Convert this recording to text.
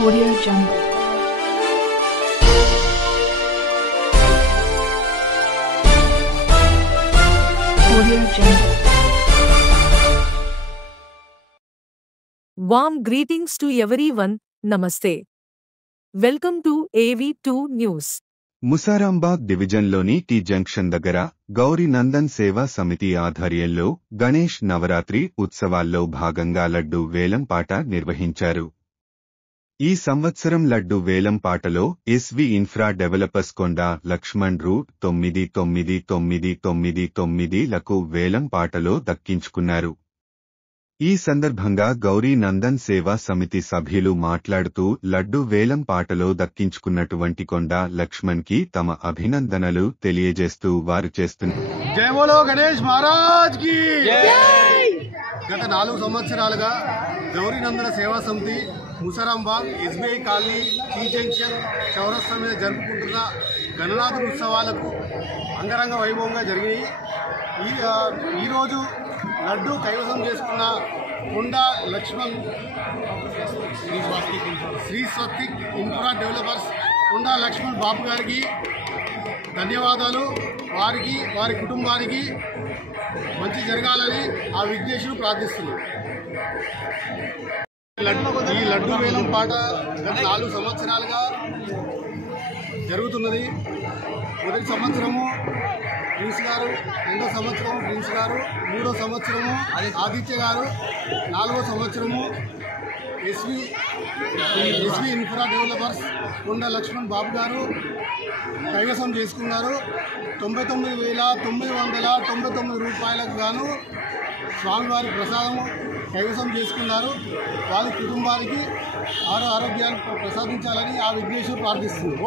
Audio Jungle. Audio Jungle. Warm greetings to everyone. Namaste. Welcome to AV2 News. Musarambagh డివిజన్లోని tea junction దగ్గర గౌరీ నందన్ సేవా సమితి ఆధ్వర్యంలో గణేష్ నవరాత్రి ఉత్సవాల్లో భాగంగా లడ్డు వేలం పాట నిర్వహించారు. ఈ సంవత్సరం లడ్డు వేలం పాటలో ఎస్వి ఇన్ఫ్రా డెవలపర్స్ కొండ లక్ష్మణ్ రూ 999999 లకు వేలం పాటలో దక్కించుకున్నారు. ఈ సందర్భంగా గౌరీ నందన్ సేవా సమితి సభ్యులు మాట్లాడుతూ లడ్డు వేలం పాటలో దక్కించుకున్నటువంటి కొండ లక్ష్మణ్ కి తమ అభినందనలు తెలియజేస్తూ వారు చేస్తున్న జై బోలో గణేష్ మహారాజ్ కి గత 4 సంవత్సరాలుగా గౌరీ నందన సేవా సమితి Musarambagh SBI colony tea junction చౌరస్తా మీద జరుపుకుంటున్న గణనాథుడి ఉత్సవాలకు అంగరంగ వైభవంగా జరిగాయి. ఈరోజు లడ్డు కైవసం చేసుకున్న కొండ లక్ష్మణ్ శ్రీ స్వస్తిక్ ఇన్ఫ్రా డెవలపర్స్ కొండ లక్ష్మణ్ బాబు గారికి ధన్యవాదాలు. వారికి వారి కుటుంబానికి మంచి జరగాలని ఆ విఘ్నేశ్వరుడు ప్రార్థిస్తున్నారు. ఈ లడ్డు వేలం పాట గత 4 సంవత్సరాలుగా జరుగుతున్నది. మొదటి సంవత్సరము ప్రిన్స్ గారు, 2వ సంవత్సరం ప్రిన్స్ గారు, 3వ సంవత్సరము ఆదిత్య గారు, 4వ సంవత్సరము ఎస్వి ఇన్ఫ్రా డెవలపర్స్ కొండ లక్ష్మణ్ బాబు గారు కైవసం చేసుకున్నారు. 99,999 రూపాయలకు గాను స్వామివారి ప్రసాదం కైవసం చేసుకున్నారు. వారి కుటుంబానికి ఆరోగ్యాన్ని ప్రసాదించాలని ఆ విఘ్నేశ్వరుడు ప్రార్థిస్తున్నారు.